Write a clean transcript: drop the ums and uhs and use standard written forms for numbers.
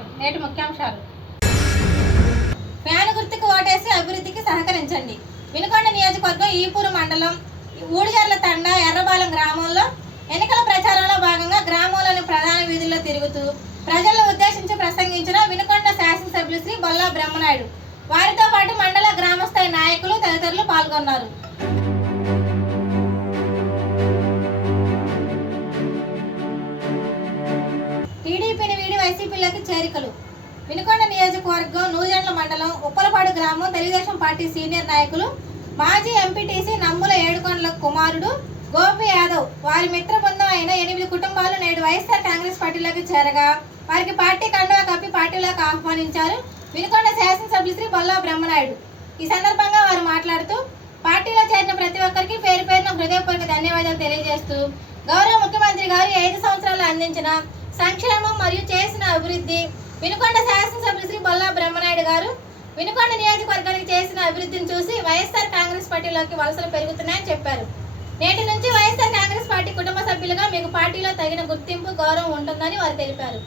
స్వాగతం. నేటి ముఖ్యాంశాలు. ఫ్యాన్ గుర్తుకు ఓటేసి అభివృద్ధికి సహకరించండి. వినుకొండ నియోజకవర్గం ఈపూరు మండలం ఊడిగర్ల తండ ఎర్రబాలెం గ్రామంలో ఎన్నికల ప్రచారంలో భాగంగా గ్రామంలోని ప్రధాన వీధుల్లో తిరుగుతూ ప్రజలను ఉద్దేశించి ప్రసంగించిన వినుకొండ శాసనసభ్యులు శ్రీ బొల్లా బ్రహ్మనాయుడు. వారితో పాటు మండల గ్రామస్థాయి నాయకులు తదితరులు పాల్గొన్నారు. టీడీపీని వీడి వైసీపీలోకి చేరికలు. వినుకొండ నియోజకవర్గం నూజెండ్ల మండలం ఉప్పలపాడు గ్రామం తెలుగుదేశం పార్టీ సీనియర్ నాయకులు మాజీ ఎంపీటీసీ నమ్ముల ఏడుకొండల కుమారుడు గోపి యాదవ్ వారి మిత్ర బృందం అయిన 8 కుటుంబాలు నేడు వైఎస్ఆర్ కాంగ్రెస్ పార్టీలోకి చేరగా వారికి పార్టీ కండువా కప్పి పార్టీలోకి ఆహ్వానించారు వినుకొండ శాసనసభ్యులు శ్రీ బొల్లా బ్రహ్మనాయుడు. ఈ సందర్భంగా వారు మాట్లాడుతూ పార్టీలో చేరిన ప్రతి ఒక్కరికి పేరు పేరున హృదయపూర్వక ధన్యవాదాలు తెలియజేస్తూ గౌరవ ముఖ్యమంత్రి గారు 5 సంవత్సరాలు అందించిన సంక్షేమం మరియు చేసిన అభివృద్ధి, వినుకొండ శాసనసభ్యులు శ్రీ బొల్లా బ్రహ్మనాయుడు గారు వినుకొండ నియోజకవర్గానికి చేసిన అభివృద్ధిని చూసి వైఎస్ఆర్ కాంగ్రెస్ పార్టీలోకి వలసలు పెరుగుతున్నాయని చెప్పారు. నేటి నుంచి వైఎస్ఆర్ కాంగ్రెస్ పార్టీ కుటుంబ సభ్యులుగా మీకు పార్టీలో తగిన గుర్తింపు, గౌరవం ఉంటుందని వారు తెలిపారు.